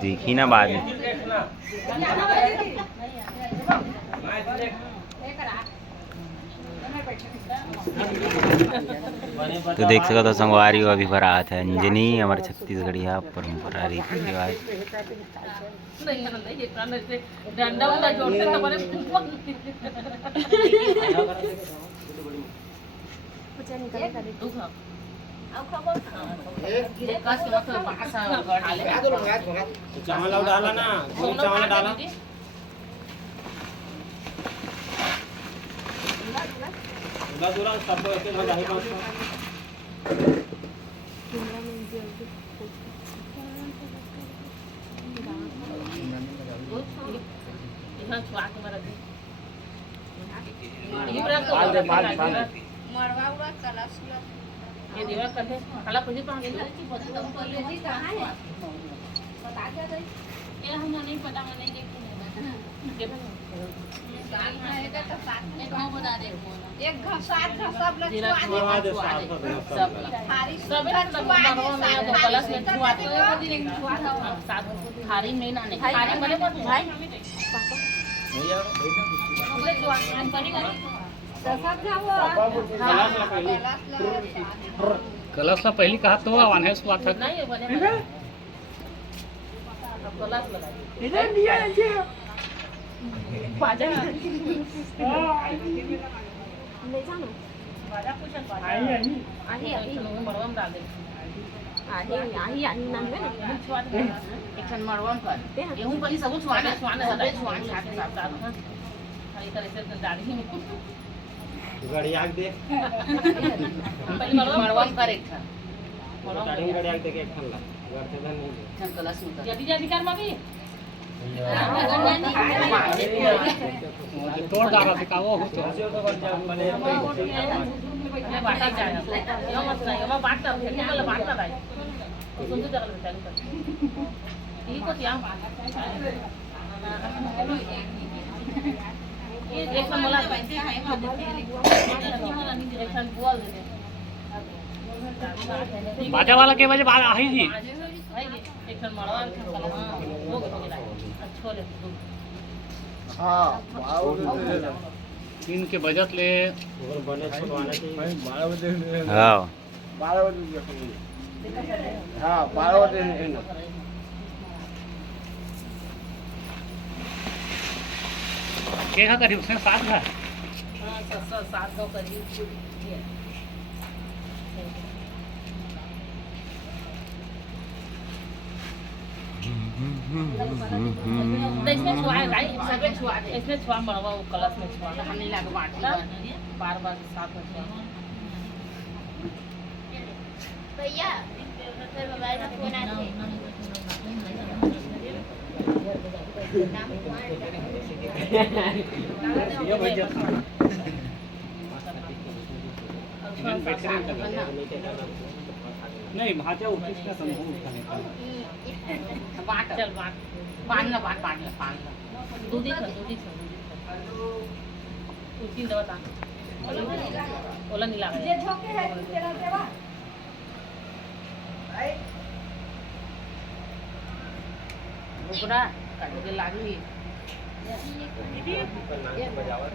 देखी ना बाद में तो देख सको तो संगवारी अभी बरात है अंजनी हमारे छत्तीसगढ़ी परंपरा रीति रिवाज चावल डाला ना, चावल डाला दूरा सब एक एक जाहि पास इहां छुआ के मार दे मरवा उड़ा कलश ये देवा करते खाला कुछ पांच की कहां है बता दे ये हम नहीं पता मैं नहीं देखी एक साथ सब लोग थारी में ना नहीं थारी बने भाई कलश ला पहली कहा तो आवान है स्वाद था नहीं बने कलश लगा बाजा ले जानो बाजा कुछ आई मरवा में डाल दे आई नाम में ना स्वाद एक ठन मरवा में कर गेहूं पर सब स्वाद स्वाद छाटे साथ साथ हई तरह से दाढ़ी में गड़िया दे पहले मरवा में कर एक ठन दाढ़ी गड़िया दे के एक ठन ला वर्तन नहीं ठन कलश में जल्दी जल्दी कर मम्मी तोड़ डाला सिकाओ हो तो बाटा जाए यो मत नहीं अब बाटा फेंकने वाला बाटा भाई सुन तो जगह चालू कर ये को क्या ये देखो मला पैसे है डायरेक्शन बोल दे बाजा वाला के बजे बात आई थी एक ठन मरवा वो हो छोले हां तीन के बजट ले बने छुड़वाना चाहिए 12 बजे हां 12 बजे हां 12 बजे के का करीब उसने 7 था हां 7 दो करीब इसमें छुआ है भाई सबे छुआ है इसमें छुआ मरवा वो कलश में छुआ हम नहीं लागे बाटला बार बार साथ में छुआ भैया फिर मोबाइल का फोन आते ये भैया नहीं भाजा उठिस का संभव उठाने का बाट चल बाट पानी बाट पानी दूधी खा उसी दवा ता ओला नहीं लगा ये झोंके है तेरा देवा बुकड़ा काट के लागली दीदी बजावर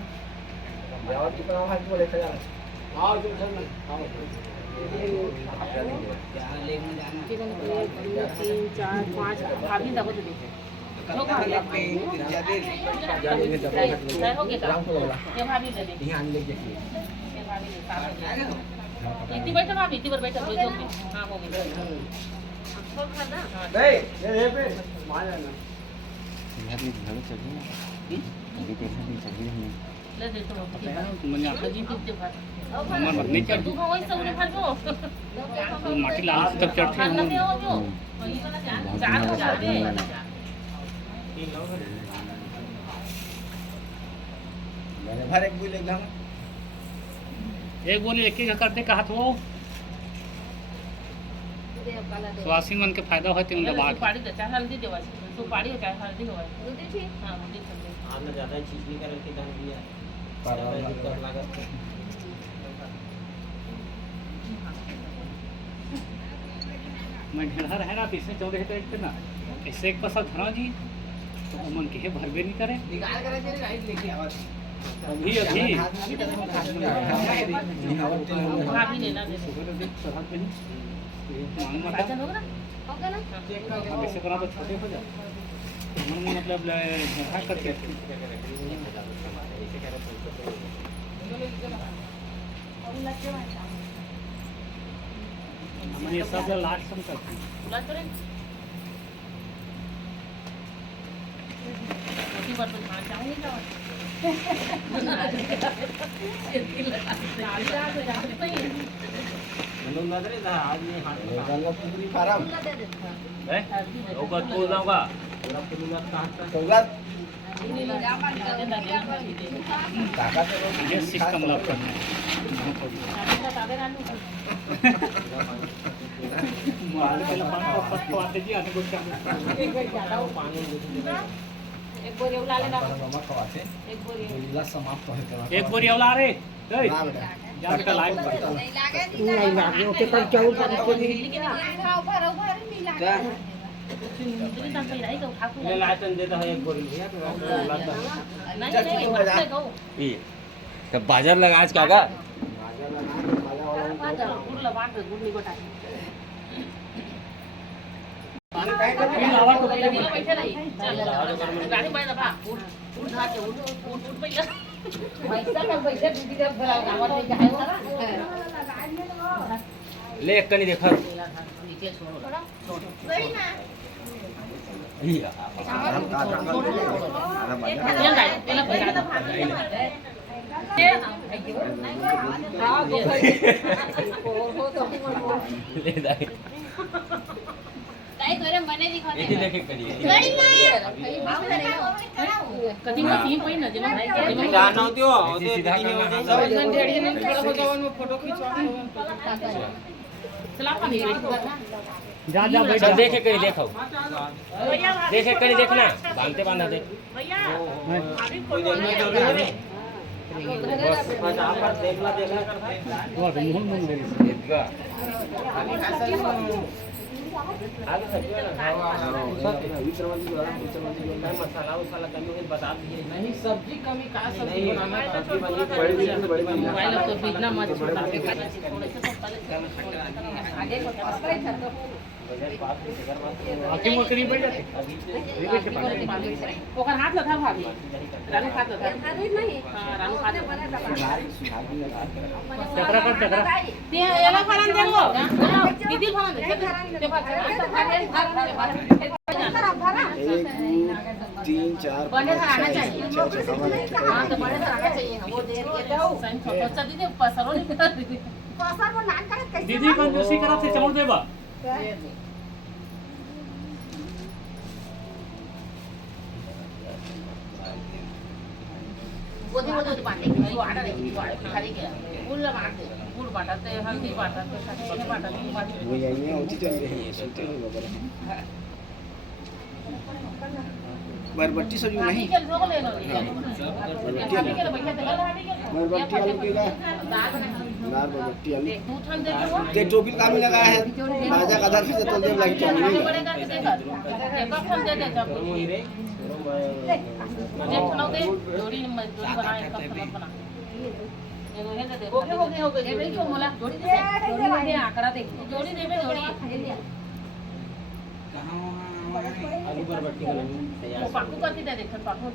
बजावर कितना हाथ बोले चला आओ तुम चल आओ 3 4 5 भाभी दबो दे जो भाभी हो गया ये भाभी दे दे ध्यान ले देखिए ये भाभी के साथ इतनी बैठा भाभी इतनी बार बैठा जो हां हो गया छोड़ खाना नहीं ये पे मार लेना घर में घर चली ना अभी कैसा भी चली नहीं ले दे तो मन आता जी पीछे भाग मन नहीं चढ़ तू वही सब ने भरबो माटी लाल तब चढ़ते खाना में हैं हो गयो वही वाला चार हो जाते मैंने भर एक बोले गाना एक बोले एक एक करते कहा तो सुवासिन मन के फायदा होते उनके बाद सुपारी दे चाहे हल्दी देवा सुपारी हो चाहे हल्दी हो हां हल्दी चलते आना ज्यादा चीज नहीं करल के दान दिया ज्यादा दिक्कत लागत मैं ढेढ़ा है ना इसमें 14 तो एक ना ऐसे एक पसा धरा जी तो मन के भरबे नहीं करे निकाल कर तेरे गाइड लेके आवा अभी भाभी लेना दे ऐसे होगा ना करा तो छोटे हो जाए मतलब ढेढ़ा करके हमने सब लास्ट सम करते हैं बुला तो रे रोटी पर तो खाना चाहूंगी तो म्हणून नजरे आज मी हात गंगा पुरी फारम है ओका तू जाऊंगा पूरा पुरी मत काटता सौगात ये सिस्टम लग करना माल पहले पानी आते जी आने को क्या पानी एक बोरी उला लेना मामा खवासे एक बोरी बोलीला समाप्त होते एक बोरी अवला रे ना बेटा जा बेटा लाइव नहीं लागे ओके पर चाउर का को नहीं दूसरी दाम पे रही तो खाकू ले लाटन देता है एक बोरी भैया तो लाता नहीं नहीं भागते गो ये तब बाजार लगा आज काका गुड़ला बांट गुड़नी गोटा लावा तो बैठे रही गाड़ी में दफा उठ धा के उठ पहिला पैसा का पैसा दीदी का भरा गावत में जाए ले एक कनी देखा नीचे छोड़ो सही ना ये गाड़ी पहला पैसा ले दाई नहीं करे मने दिखा ये लेके करिए कदी में तीन पहिन न जेमा गाना होती हो होते सीधा करना सब ढेड़ी ने खड़ा हो जावन में फोटो खिंचवा चला पानी जा जा बैठ सब देखे करी देखो देखे करी देखना बांधते बांधा दे भैया कोई देखने तो नहीं बस यहाँ पर देखना देखना करता है और मुंह मुंह मेरी इतना आगे सच्ची ना विक्रमादित्य का मसाला उसाला कमी है बता दिए नहीं सब्जी कमी का सब्जी बनाना सब्जी बनी बड़ी मोबाइल तो इतना मत छोटा के आगे को आके मोर करीब बैठ जाते ओकर हाथ लथा भाभी रानू हाथ लथा नहीं हां रानू हाथ चक्रा कर चक्रा ते एला फळन देंगो दीदी फळन दे ते तीन चार बड़े से आना चाहिए हां तो बड़े से आना चाहिए वो दे के दो साइन फोटो चा दीदी पसरो नहीं कर दीदी पसर को नान करे कैसे दीदी कौन दूसरी तरफ से चमड़ देबा वो बांटे की वो आटा देखी वो आटा खाली के गुड़ बांट दे गुड़ बांटते हल्दी बांटते शक्कर बांटते वो यही होती चल रही है सुनते हो वगैरह बरबट्टी सब्जी नहीं बरबट्टी आलू की का नार बरबट्टी आलू ते टोपी काम में लगा है राजा का दर से तो दे लगी चाहिए जोड़ी बनाए जोड़ी आंकड़ा देख जोड़ी देवे जोड़ी आलू बरबट्टी का पाकू करती दे देख पाकू